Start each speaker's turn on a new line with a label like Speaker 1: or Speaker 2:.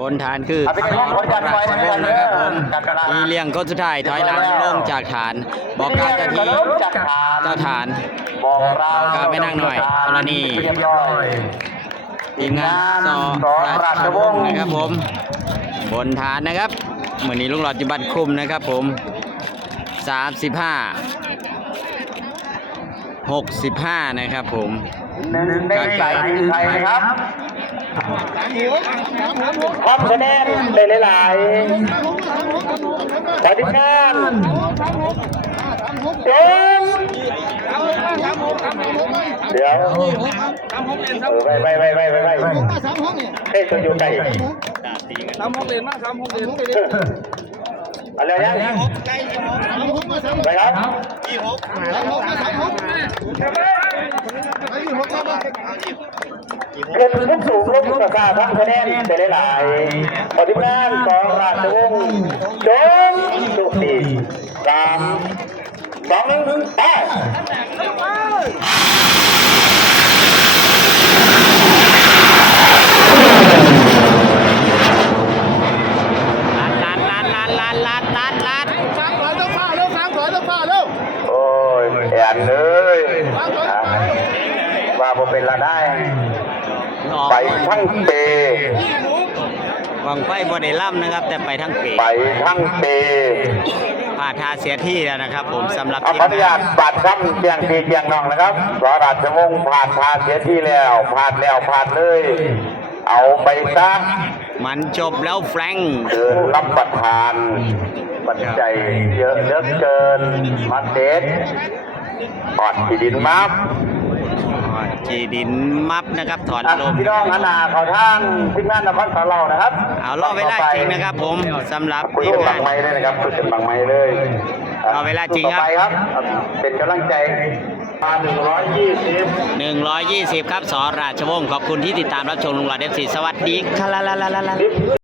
Speaker 1: บนฐานคือราชวงศ์นะครับผมอีเลี้ยงคนสุดท้ายถอยหลังลงจากฐานบอกกล่าวเจ้าที่เจ้าฐานบอกกล่าวไม่นั่งหน่อยกรณีทีมงานสอราชวงศ์นะครับผมบนฐานนะครับเหมือนนี้ลุงหลอดอยู่บัตรคุมนะครับผม35-65นะครับผม
Speaker 2: ไก่ไทยครับทำคะแนนได้หลายๆปฏิงานเดินเดี๋ยวไปเฮ้ยตัวอยู่ไก่36เลนมา36เลนอะไรยังไปครับเกิดขึ้นสูงลบราคาทั้งคะแนนไปหลายๆปฏิบัติงานของราชวงศ์จงสุขี3 2 1ไปโอ้ยแอนเลยว่าผมเป็นละได้ไปทั้งเป
Speaker 1: วังไฟบนไดล่ำนะครับแต่ไปทั้งเป
Speaker 2: ไปทั้งเป
Speaker 1: ผ่าทาเสียที่แล้วนะครับผมสำหรับ
Speaker 2: ขออนุญาตปัดซ้ำเพียงทีเพียงน้องนะครับสอราชวงศ์ผ่านทาเสียที่แล้วผ่านเลยเอาไปซัก
Speaker 1: มันจบแล้วแฟรงค์
Speaker 2: เดินรับประทานปัจจัยเยอะเหลือเกินมาเด็ดถอดที่ดินมัฟ
Speaker 1: จีดินมัฟนะครับถอดลม
Speaker 2: พี่น้องนาเขาท่านทีมงานนครสวรรค์นะครับ
Speaker 1: เอาล่อเวลาจริงนะครับผมสำหรับ
Speaker 2: ทีมงานบางไม้เลยนะครับเป็นบางไม้เลย
Speaker 1: รอเวลาจริง
Speaker 2: ครับเป็นกำลังใจ
Speaker 1: 120ครับสอราชวงศ์ขอบคุณที่ติดตามรับชมลุงหลอดFCสวัสดีครับ